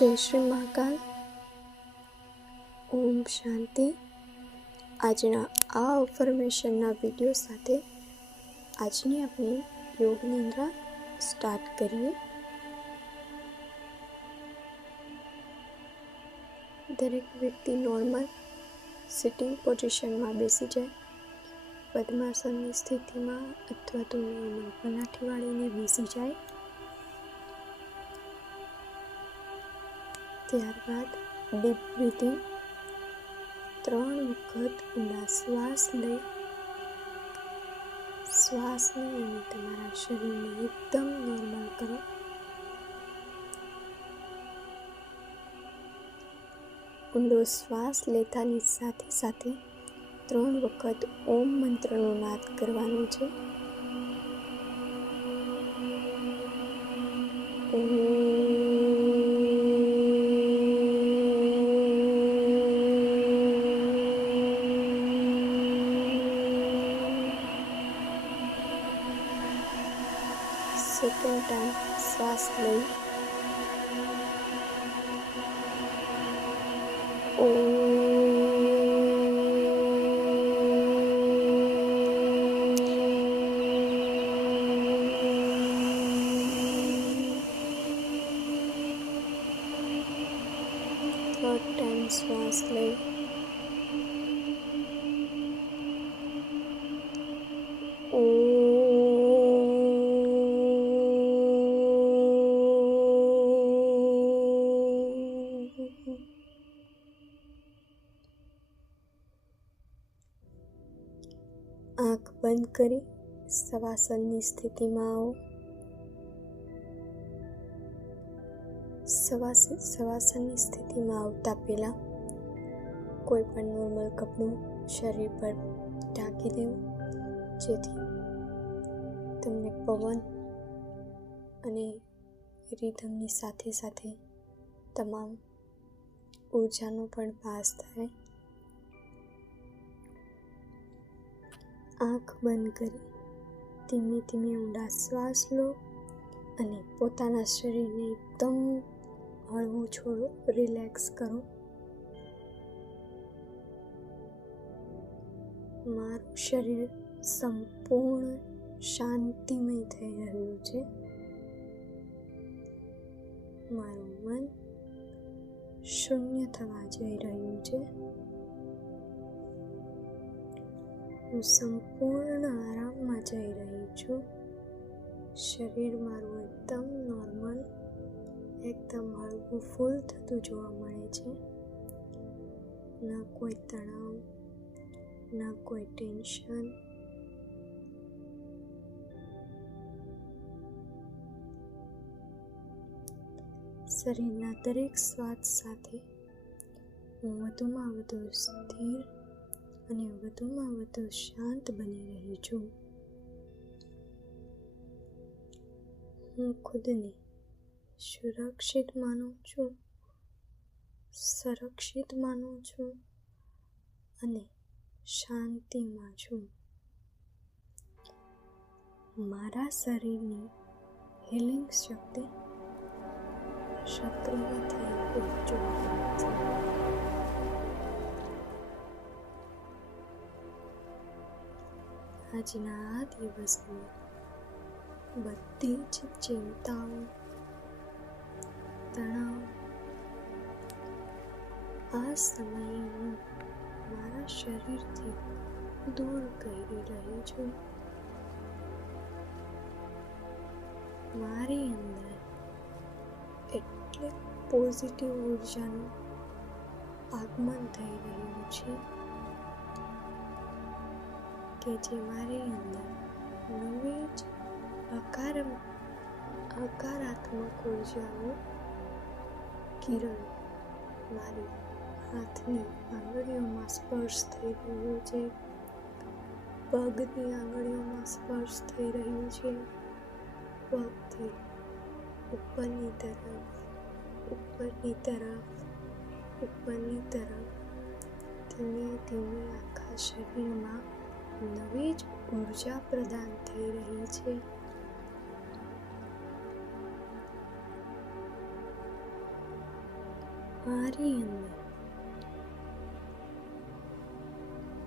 જય શ્રી મહાકાલ. ઓમ શાંતિ. આજના આ અફર્મેશનના વીડિયો સાથે આજની આપણે યોગ નિંદ્રા સ્ટાર્ટ કરીએ. દરેક વ્યક્તિ નોર્મલ સિટિંગ પોઝિશનમાં બેસી જાય. પદ્માસનની સ્થિતિમાં અથવા તો નોર્મલ પલાઠી બેસી જાય. ત્યારબાદ ડીપ બ્રીથિંગ ત્રણ વખત ઊંડા શ્વાસ લઈ શ્વાસને અને તમારા શરીરને એકદમ નોર્મલ કરો. ઊંડો શ્વાસ લેતાની સાથે સાથે ત્રણ વખત ઓમ મંત્રનો નાદ કરવાનો છે. સેકન્ડ શ્વાસ લઈ થર્ડ ટાઈમ શ્વાસ કરી સવાસનની સ્થિતિમાં આવો. સવાસન સવાસનની સ્થિતિમાં આવતા પહેલાં કોઈ પણ નોર્મલ કપડું શરીર પર ઢાંકી દેવું, જેથી તમને પવન અને રિધમની સાથે સાથે તમામ ઊર્જાનો પણ પાસ થાય. આંખ બંધ કરી ધીમે ધીમે ઊંડા શ્વાસ લો અને પોતાના શરીરને એકદમ હળવું છોડો રિલેક્સ કરો. મારું શરીર સંપૂર્ણ શાંતિમય થઈ રહ્યું છે. મારું મન શૂન્ય થવા જઈ રહ્યું છે. હું સંપૂર્ણ આરામમાં જઈ રહી છું. શરીર મારું એકદમ નોર્મલ, એકદમ હળવું, ફૂલ થતું જોવા મળે છે. ના કોઈ તણાવ, ના કોઈ ટેન્શન. શરીરના દરેક સ્વાદ સાથે હું વધુમાં વધુ સ્થિર વધુમાં વધુ શાંત બની રહી છું. હું ખુદને સુરક્ષિત માનું છું, સંરક્ષિત માનું છું અને શાંતિમાં છું. મારા શરીરની હિલિંગ શક્તિ સક્રિય થઈ જોવા છે. આજના આ દિવસમાં બધી જ ચિંતાઓ, તણાવ. આ સમયે હું મારા શરીરથી દૂર કરી રહી છું. મારી અંદર એટલે પોઝિટિવ ઉર્જાનું આગમન થઈ રહ્યું છે. કે જે મારી અંદર નવી જ આકાર હકારાત્મક ઉર્જાઓ કિરણ મારી હાથની આંગળીઓમાં સ્પર્શ થઈ રહ્યો છે. પગની આંગળીઓમાં સ્પર્શ થઈ રહ્યો છે. પગથી ઉપરની તરફ ઉપરની તરફ ઉપરની તરફ ધીમે ધીમે આખા શરીરમાં નવી જ ઊર્જા પ્રદાન થઈ રહી છે. મારી અંદર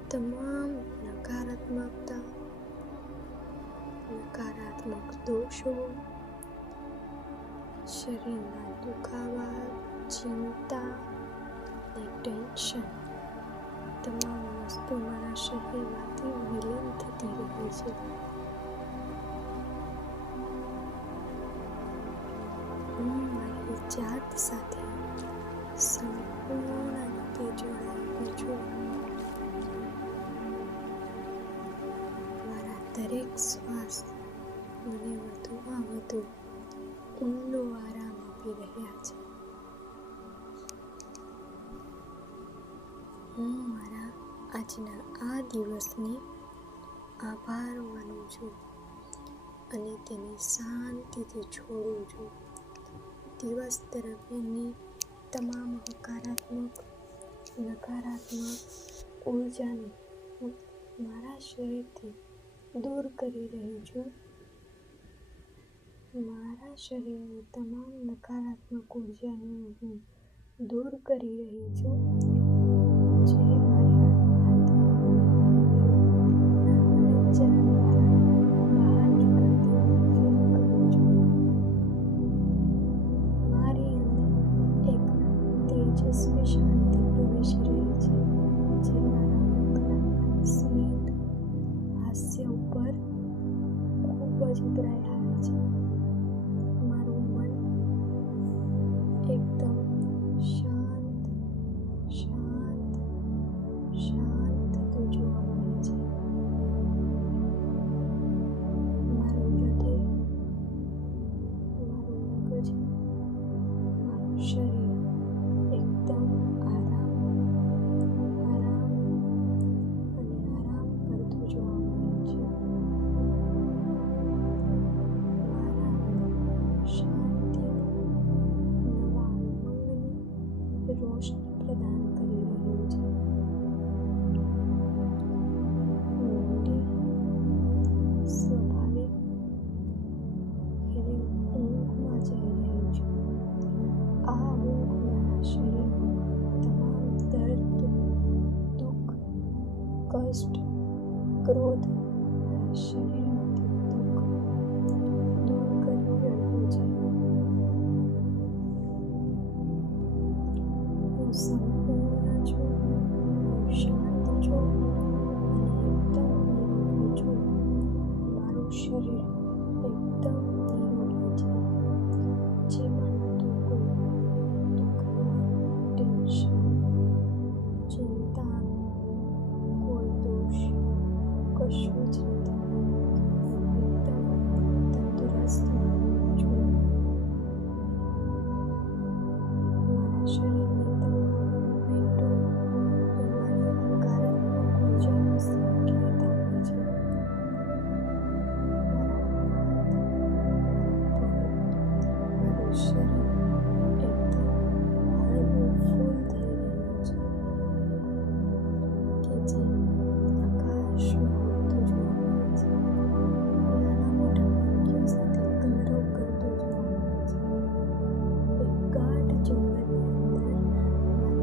તમામ નકારાત્મકતા, નકારાત્મક દોષો, શરીરના દુખાવા, ચિંતા અને ટેન્શન તમામ વસ્તુ મારા શરીરમાંથી વિલીન થતી રહે છે. હું મારી જાત સાથે સંપૂર્ણ રીતે જોડાયેલી છું. મારા દરેક શ્વાસ મને વધુમાં વધુ ઊંડો આરામ આપી રહ્યા છે. હું મારા આજના આ દિવસને આભાર માનું છું અને તેને શાંતિથી છોડું છું. દિવસ દરમિયાનની તમામ હકારાત્મક, નકારાત્મક ઉર્જાને હું મારા શરીરથી દૂર કરી રહી છું. મારા શરીરની તમામ નકારાત્મક ઉર્જાને હું દૂર કરી રહી છું. રોશની પ્રદાન કરી રહ્યું છે સ્વાભાવિક એવી ઊંઘમાં જઈ રહ્યું છું આ ઊંઘ મારા તમામ દર્દ દુઃખ કષ્ટ ક્રોધ મારા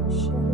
મારું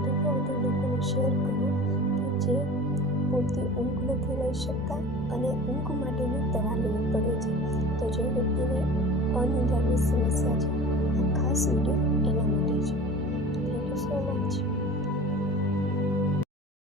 માટે માટે લોકોને શેર કરો કે જે પૂરતી ઊંઘ નથી લઈ શકતા અને ઊંઘ માટેની દવા લેવી પડે છે તો જે વ્યક્તિને અનિદ્રાની સમસ્યા છે આ ખાસ વીડિયો એને